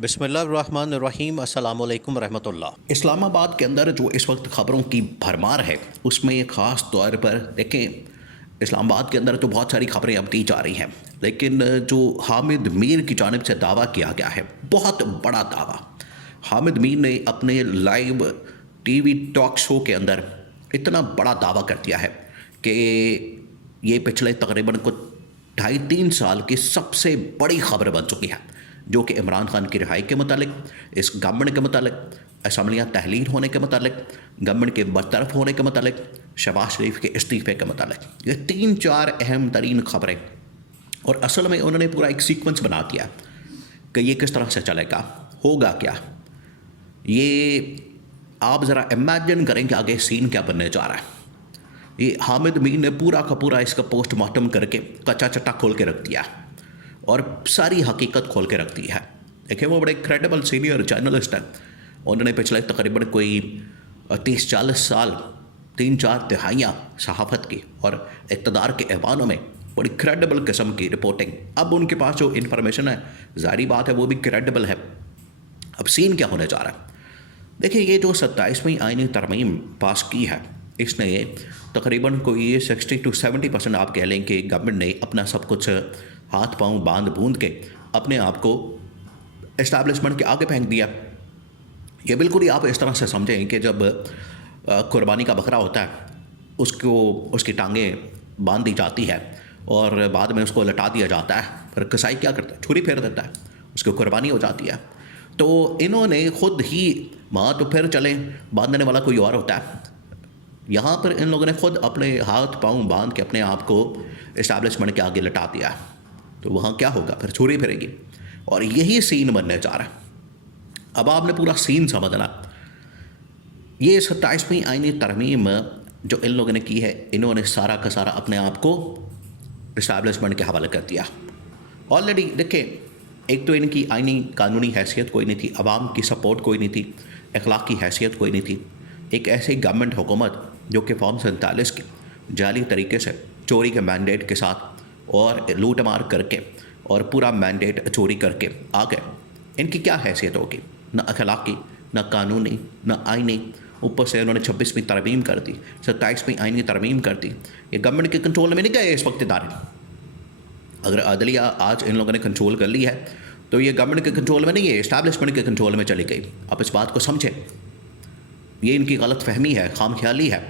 بسم اللہ الرحمن الرحیم، السلام علیکم ورحمۃ اللہ۔ اسلام آباد کے اندر جو اس وقت خبروں کی بھرمار ہے اس میں خاص طور پر دیکھیں، اسلام آباد کے اندر تو بہت ساری خبریں اب دی جا رہی ہیں، لیکن جو حامد میر کی جانب سے دعویٰ کیا گیا ہے، بہت بڑا دعویٰ۔ حامد میر نے اپنے live T V talk show کے اندر اتنا بڑا دعویٰ کر دیا ہے کہ یہ پچھلے تقریباً کچھ 2.5-3 سال کی سب سے بڑی خبر بن چکی ہے، جو کہ عمران خان کی رہائی کے متعلق، اس گورنمنٹ کے متعلق، اسمبلیاں تحلیل ہونے کے متعلق، گورنمنٹ کے برطرف ہونے کے متعلق، شہباز شریف کے استعفے کے متعلق، یہ 3-4 اہم ترین خبریں۔ اور اصل میں انہوں نے پورا ایک سیکوینس بنا دیا کہ یہ کس طرح سے چلے گا، ہوگا کیا۔ یہ آپ ذرا امیجن کریں کہ آگے سین کیا بننے جا رہا ہے۔ یہ حامد میر نے پورا کا پورا اس کا پوسٹ مارٹم کر کے کچا چٹا کھول کے رکھ دیا اور ساری حقیقت کھول کے رکھ دی ہے۔ دیکھیں، وہ بڑے کریڈیبل سینئر جرنلسٹ ہیں، انہوں نے پچھلے تقریباً کوئی 30-40 سال 3-4 دہائیاں صحافت کی اور اقتدار کے ایوانوں میں بڑی کریڈیبل قسم کی رپورٹنگ۔ اب ان کے پاس جو انفارمیشن ہے، ظاہری بات ہے وہ بھی کریڈیبل ہے۔ اب سین کیا ہونے جا رہا ہے؟ دیکھیں، یہ جو 27ویں آئینی ترمیم پاس کی ہے، اس نے تقریباً کوئی 60-70% آپ کہہ لیں کہ گورنمنٹ نے اپنا سب کچھ ہاتھ پاؤں باندھ بوند کے اپنے آپ کو اسٹیبلشمنٹ کے آگے پھینک دیا۔ یہ بالکل ہی آپ اس طرح سے سمجھیں کہ جب قربانی کا بکرا ہوتا ہے، اس کی ٹانگیں باندھ دی جاتی ہے اور بعد میں اس کو لٹا دیا جاتا ہے، پھر کسائی کیا کرتا ہے؟ چھری پھیر دیتا ہے، اس کی قربانی ہو جاتی ہے۔ تو انہوں نے خود ہی ماں تو پھر چلیں، باندھنے والا کوئی اور ہوتا ہے، یہاں پر ان لوگوں نے خود اپنے ہاتھ پاؤں باندھ کے اپنے آپ کو اسٹیبلشمنٹ کے آگے لٹا دیا۔ تو وہاں کیا ہوگا؟ پھر چھری پھرے گی، اور یہی سین بننے جا رہا ہے۔ اب آپ نے پورا سین سمجھنا۔ یہ 27ویں آئینی ترمیم جو ان لوگوں نے کی ہے، انہوں نے سارا کا سارا اپنے آپ کو اسٹیبلشمنٹ کے حوالے کر دیا۔ آلریڈی دیکھیں، ایک تو ان کی آئینی قانونی حیثیت کوئی نہیں تھی، عوام کی سپورٹ کوئی نہیں تھی، اخلاقی حیثیت کوئی نہیں تھی۔ ایک ایسی گورنمنٹ حکومت جو کہ فارم 47 کی جعلی طریقے سے چوری کے مینڈیٹ کے ساتھ اور لوٹ مار کر کے اور پورا مینڈیٹ چوری کر کے آ گئے، ان کی کیا حیثیت ہوگی؟ نہ اخلاقی، نہ قانونی، نہ آئینی۔ اوپر سے انہوں نے 26ویں ترمیم کر دی، 27ویں آئینی ترمیم کر دی۔ یہ گورنمنٹ کے کنٹرول میں نہیں گئے اس وقت ادارے۔ اگر عدلیہ آج ان لوگوں نے کنٹرول کر لی ہے تو یہ گورنمنٹ کے کنٹرول میں نہیں ہے، اسٹیبلشمنٹ کے کنٹرول میں چلی گئی۔ اب اس بات کو سمجھیں، یہ ان کی غلط فہمی ہے، خام خیالی ہے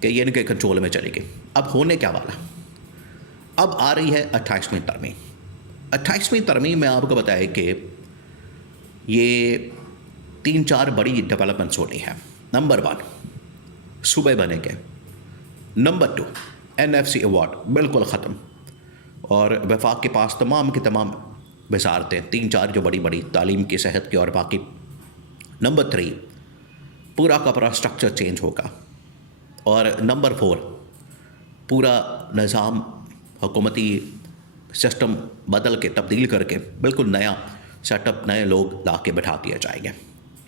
کہ یہ ان کے کنٹرول میں چلی گئی۔ اب ہونے کیا والا؟ اب آ رہی ہے 28ویں ترمیم۔ 28ویں ترمیم میں آپ کو بتائے کہ یہ 3-4 بڑی ڈیولپمنٹس ہونی ہے۔ نمبر 1، صوبے بنے گے۔ نمبر 2، NFC ایوارڈ بالکل ختم، اور وفاق کے پاس تمام کی تمام وزارتیں، 3-4 جو بڑی بڑی تعلیم کی، صحت کی اور باقی۔ نمبر 3، پورا کا پورا اسٹرکچر چینج ہوگا۔ اور نمبر 4، پورا نظام حکومتی سسٹم بدل کے، تبدیل کر کے بالکل نیا سیٹ اپ، نئے لوگ لا کے بٹھا دیا جائیں گے۔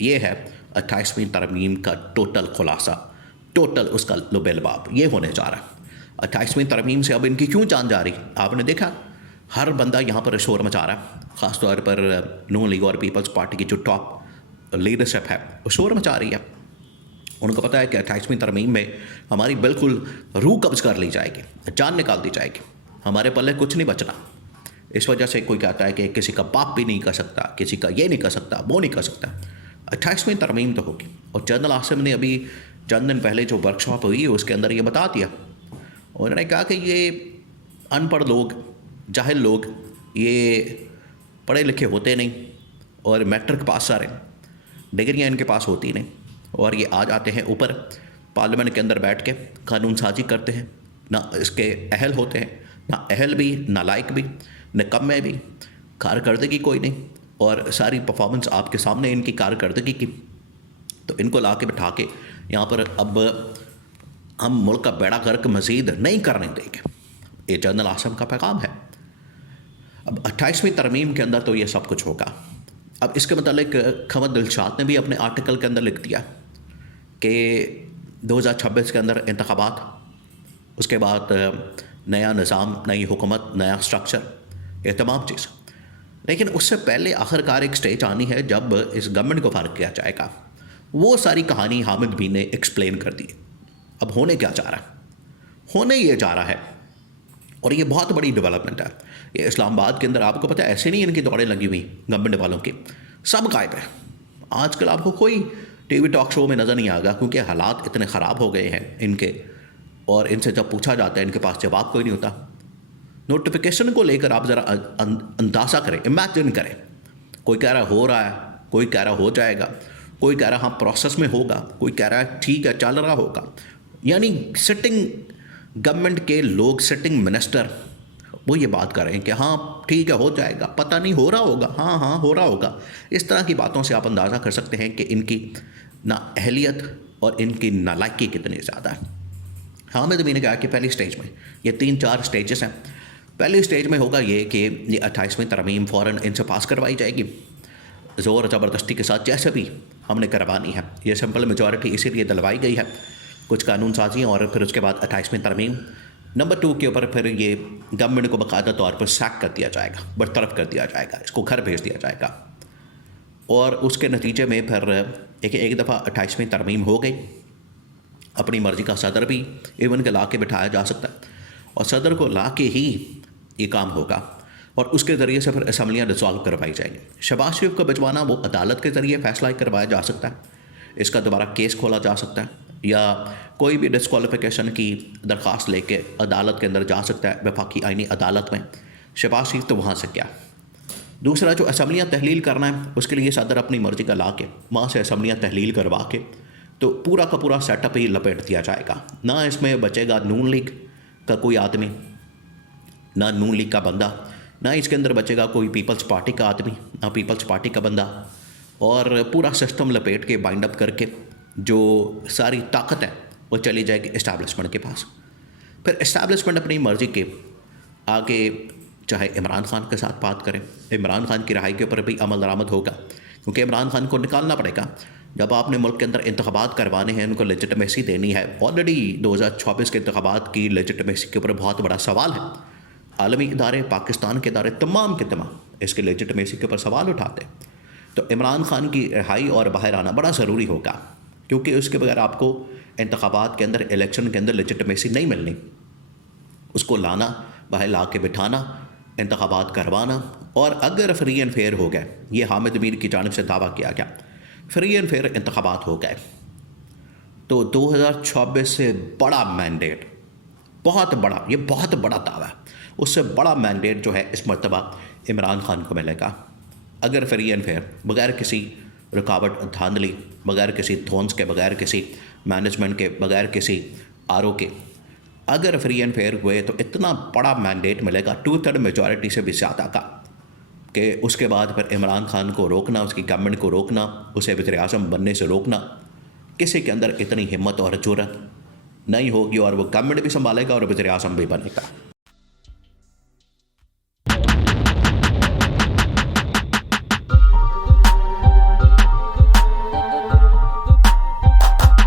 یہ ہے 28ویں ترمیم کا ٹوٹل خلاصہ، ٹوٹل اس کا لب لباب یہ ہونے جا رہا ہے۔ 28ویں ترمیم سے اب ان کی کیوں جان جا رہی؟ آپ نے دیکھا ہر بندہ یہاں پر شور مچا رہا ہے، خاص طور پر نون لیگ اور پیپلز پارٹی کی جو ٹاپ لیڈرشپ ہے وہ شور مچا رہی ہے۔ ان کو پتہ ہے کہ 28ویں ترمیم میں ہماری بالکل روح قبض کر لی جائے گی، جان نکال دی جائے گی، ہمارے پلے کچھ نہیں بچنا۔ اس وجہ سے کوئی کہتا ہے کہ کسی کا باپ بھی نہیں کر سکتا، کسی کا یہ نہیں کر سکتا، وہ نہیں کر سکتا۔ 28ویں ترمیم تو ہوگی۔ اور جنرل عاصم نے ابھی چند دن پہلے جو ورک شاپ ہوئی ہے اس کے اندر یہ بتا دیا، انہوں نے کہا کہ یہ ان پڑھ لوگ، جاہل لوگ، یہ پڑھے لکھے ہوتے نہیں اور میٹرک پاس سارے، ڈگریاں ان کے پاس ہوتی نہیں، اور یہ آ جاتے ہیں اوپر پارلیمنٹ کے اندر بیٹھ کے قانون سازی کرتے ہیں، نہ اس کے اہل ہوتے ہیں، نہ اہل بھی، نہ لائق بھی، نکمے بھی، کارکردگی کوئی نہیں، اور ساری پرفارمنس آپ کے سامنے ان کی کارکردگی کی۔ تو ان کو لا کے بٹھا کے یہاں پر اب ہم ملک کا بیڑا غرق مزید نہیں کرنے دیں گے، یہ جنرل عاصم کا پیغام ہے۔ اب 28ویں ترمیم کے اندر تو یہ سب کچھ ہوگا۔ اب اس کے متعلق خمد دلشاد نے بھی اپنے آرٹیکل کے اندر لکھ دیا کہ 2026 کے اندر انتخابات، اس کے بعد نیا نظام، نئی حکومت، نیا اسٹرکچر، یہ تمام چیز۔ لیکن اس سے پہلے آخرکار ایک سٹیج آنی ہے جب اس گورنمنٹ کو فارغ کیا جائے گا. وہ ساری کہانی حامد بھی نے ایکسپلین کر دی. اب ہونے کیا جا رہا ہے؟ ہونے یہ جا رہا ہے، اور یہ بہت بڑی ڈیولپمنٹ ہے. یہ اسلام آباد کے اندر آپ کو پتہ ہے ایسے نہیں ان کی دوڑیں لگی ہوئی گورنمنٹ والوں کی، سب غائب ہے. آج کل آپ کو کوئی ٹی وی ٹاک شو میں نظر نہیں آئے گا، کیونکہ حالات اتنے خراب ہو گئے ہیں ان کے، اور ان سے جب پوچھا جاتا ہے ان کے پاس جواب کوئی نہیں ہوتا. نوٹیفیکیشن کو لے کر آپ ذرا اندازہ کریں، امیجن کریں. کوئی کہہ رہا ہو رہا ہے، کوئی کہہ رہا ہو جائے گا، کوئی کہہ رہا ہاں پروسیس میں ہوگا، کوئی کہہ رہا ہے ٹھیک ہے چل رہا ہوگا. یعنی سٹنگ گورنمنٹ کے لوگ، سٹنگ منسٹر، وہ یہ بات کر رہے ہیں کہ ہاں ٹھیک ہے ہو جائے گا، پتہ نہیں ہو رہا ہوگا، ہاں ہاں ہو رہا ہوگا. اس طرح کی باتوں سے آپ اندازہ کر سکتے ہیں کہ ان کی نا اہلیت اور ان کی نالائکی کتنی زیادہ ہے. حامد امین نے کہا کہ پہلی سٹیج میں یہ 3-4 سٹیجز ہیں. پہلی سٹیج میں ہوگا یہ کہ یہ 28ویں ترمیم فوراً ان سے پاس کروائی جائے گی زور و زبردستی کے ساتھ، جیسے بھی ہم نے کروانی ہے. یہ سمپل میجورٹی اسی لیے دلوائی گئی ہے، کچھ قانون سازیاں، اور پھر اس کے بعد 28ویں ترمیم. نمبر 2 کے اوپر پھر یہ گورنمنٹ کو باقاعدہ طور پر سیک کر دیا جائے گا، برطرف کر دیا جائے گا، اس کو گھر بھیج دیا جائے گا. اور اس کے نتیجے میں پھر ایک دفعہ 28ویں ترمیم ہو گئی، اپنی مرضی کا صدر بھی ایون کے لا کے بٹھایا جا سکتا ہے، اور صدر کو لا کے ہی یہ کام ہوگا، اور اس کے ذریعے سے پھر اسمبلیاں ڈسالو کروائی جائیں گی. شہباز شریف کو بچوانا وہ عدالت کے ذریعے فیصلہ کروایا جا سکتا ہے، اس کا دوبارہ کیس کھولا جا سکتا ہے، یا کوئی بھی ڈسکوالیفیکیشن کی درخواست لے کے عدالت کے اندر جا سکتا ہے، وفاقی آئینی عدالت میں. شہباز شریف تو وہاں سے کیا. دوسرا جو اسمبلیاں تحلیل کرنا ہے، اس کے لیے صدر اپنی مرضی کا لا کے وہاں سے اسمبلیاں تحلیل کروا کے تو پورا کا پورا سیٹ اپ ہی لپیٹ دیا جائے گا. نہ اس میں بچے گا نون لیگ کا کوئی آدمی، نہ نون لیگ کا بندہ، نہ اس کے اندر بچے گا کوئی پیپلز پارٹی کا آدمی، نہ پیپلز پارٹی کا بندہ. اور پورا سسٹم لپیٹ کے بائنڈ اپ کر کے جو ساری طاقت ہے وہ چلی جائے گی اسٹیبلشمنٹ کے پاس. پھر اسٹیبلشمنٹ اپنی مرضی کے آگے چاہے عمران خان کے ساتھ بات کریں، عمران خان کی رہائی کے اوپر بھی عمل درآمد ہوگا، کیونکہ عمران خان کو نکالنا پڑے گا. جب آپ نے ملک کے اندر انتخابات کروانے ہیں، ان کو لیجٹمیسی دینی ہے. آلریڈی 2024 کے انتخابات کی لیجٹمیسی کے اوپر بہت بڑا سوال ہے. عالمی ادارے، پاکستان کے ادارے تمام کے تمام اس کے لیجٹمیسی کے اوپر سوال اٹھاتے ہیں. تو عمران خان کی رہائی اور باہر آنا بڑا ضروری ہوگا، کیونکہ اس کے بغیر آپ کو انتخابات کے اندر، الیکشن کے اندر لیجٹمیسی نہیں ملنی. اس کو لانا، باہر لا کے بٹھانا، انتخابات کروانا. اور اگر فری اینڈ فیئر ہو گئے، یہ حامد امین کی جانب سے دعویٰ کیا گیا، فری اینڈ فیئر انتخابات ہو گئے، تو 2024 سے بڑا مینڈیٹ، بہت بڑا، یہ بہت بڑا دعویٰ ہے، اس سے بڑا مینڈیٹ جو ہے اس مرتبہ عمران خان کو ملے گا. اگر فری اینڈ فیئر، بغیر کسی رکاوٹ دھاندلی، بغیر کسی دھونس کے، بغیر کسی مینجمنٹ کے، بغیر کسی RO کے، اگر فری اینڈ فیئر ہوئے تو اتنا بڑا مینڈیٹ ملے گا 2/3 میجورٹی سے بھی زیادہ کا، کہ اس کے بعد پھر عمران خان کو روکنا، اس کی گورنمنٹ کو روکنا، اسے وزیر اعظم بننے سے روکنا، کسی کے اندر اتنی ہمت اور جرأت نہیں ہوگی، اور وہ گورنمنٹ بھی سنبھالے گا اور وزیر اعظم بھی بنے گا.